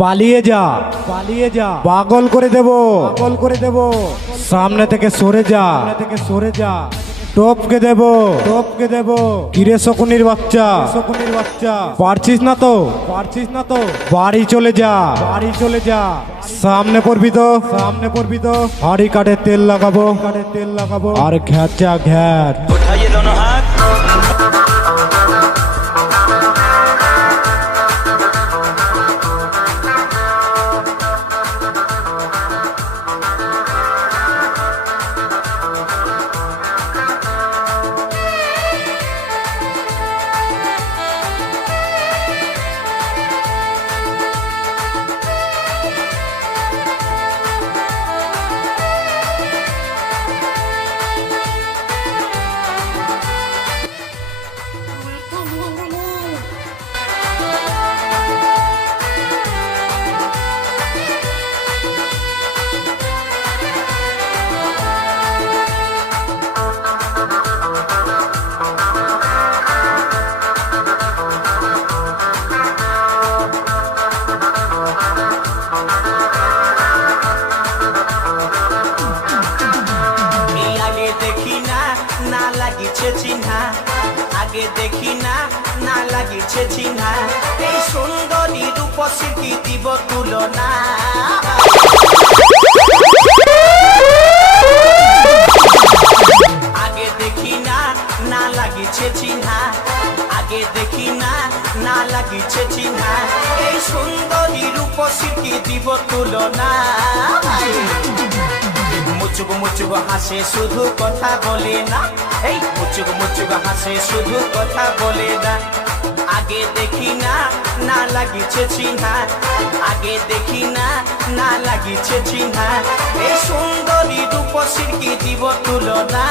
পালিয়ে যা, পালিয়ে যা, পাগল করে দেব, পাগল করে দেব। সামনে থেকে সরে যা, সামনে থেকে সরে যা, টপকে দেব, টপকে দেব। কিরে শকুনির বাচ্চা, শকুনির বাচ্চা, পারছিস না তো, পারছিস না তো, বাড়ি চলে যা, বাড়ি চলে যা। সামনে পড়বি তো, সামনে পড়বি তো। হাড়ি কাঠে তেল লাগাবো, কাঠে তেল লাগাবো। আর ঘ্যাচা ঘ্যাট। उठाइए दोनों हाथ। আগে দেখি না না লাগিছে চিহ্না এই সুন্দরী রূপসীর কি দিব তুলনা আগে দেখি না না লাগিছে চিহ্না আগে দেখি না না লাগিছে চিহ্না এই সুন্দরী রূপসীর কি দিব তুলনা মুচুক মুচুক হাসে শুধু কথা বলে না এই মুচুক মুচুক হাসে শুধু কথা বলে না আগে দেখি না না লাগিছে চিহ্না আগে দেখি না না লাগিছে চিহ্না এই সুন্দরী রূপসীর কি দিব তুলনা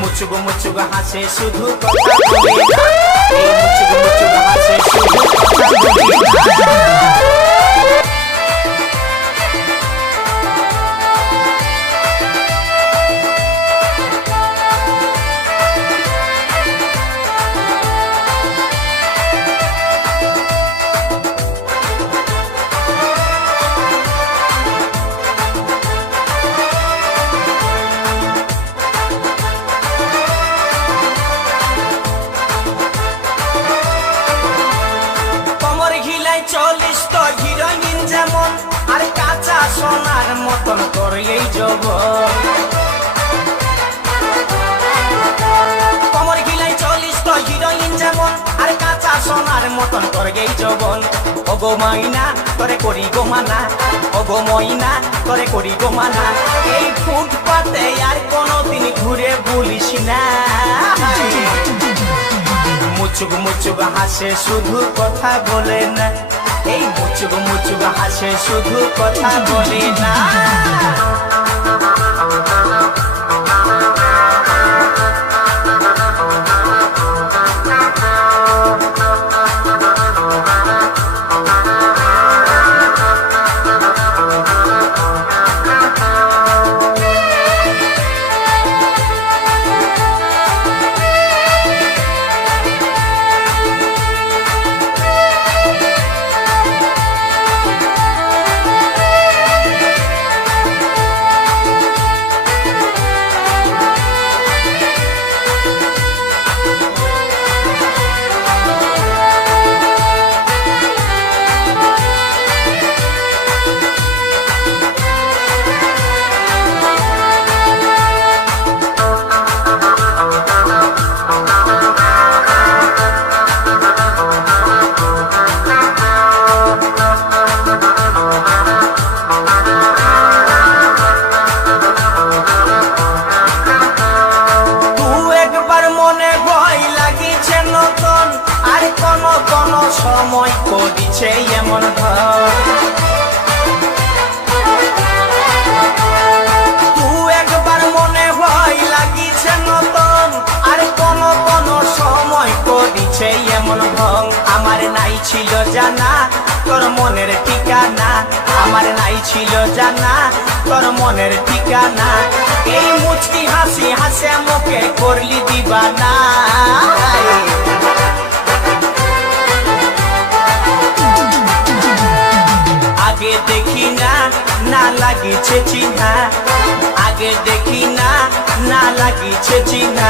মুচুক মুচুক হাসে শুধু কথা বলে না এই মুচুক মুচুক হাসে শুধু কথা বলে না চল্লিশ তো হিরোইন যেমন আর কাঁচা সোনার মতন করে এই যৌবন কমর গিলাই 40 তো হিরোইন যেমন আর কাঁচা সোনার মতন করে এই যৌবন ওগো মাইনা করে করি গো মানা ওগো মইনা করে করি গো মানা এই ফুটপাতে আর কোনোদিন ঘুরে ভুলিস না মুচুক মুচুক হাসে শুধু কথা বলে না এই মুচুক মুচুক হাসে শুধু কথা বলে না সময় করিছে এমন তুই একবার মনে ভয় লাগিছে নতুন আর কোন কোন সময় করিছে এমন ভং আমার নাই ছিল জানা তোর মনের ঠিকানা আমার নাই ছিল জানা তোর মনের ঠিকানা এই মুচকি হাসি হাসে মুখে করলি দিবানা আগে দেখি না না লাগিছে চিহ্না আগে দেখি না না লাগিছে চিহ্না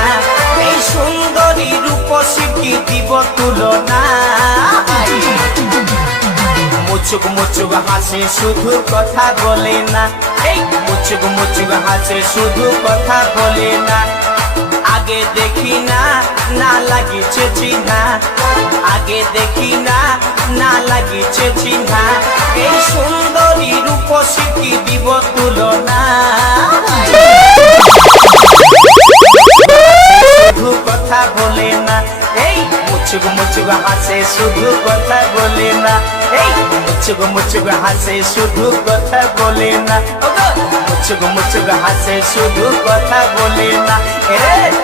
এই সুন্দরী রূপসী কি দিব তুলনা মুচুক মুচুক হাসে শুধু কথা বলে না এই মুচুক মুচুক হাসে শুধু কথা বলে না আগে দেখি না না লাগিছে চিহ্না আগে দেখি না না লাগিছে চিহ্না এই সুন্দরী রূপসী কি দিব তুলনা শুধু কথা বলে না এই মুচুক মুচুক হাসে শুধু কথা বলে না এই মুচুক মুচুক হাসে শুধু কথা বলে না মুচুক মুচুক হাসে শুধু কথা বলে না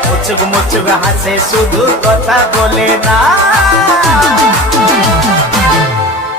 মুচুক মুচুক হাসে শুধু কথা বলে না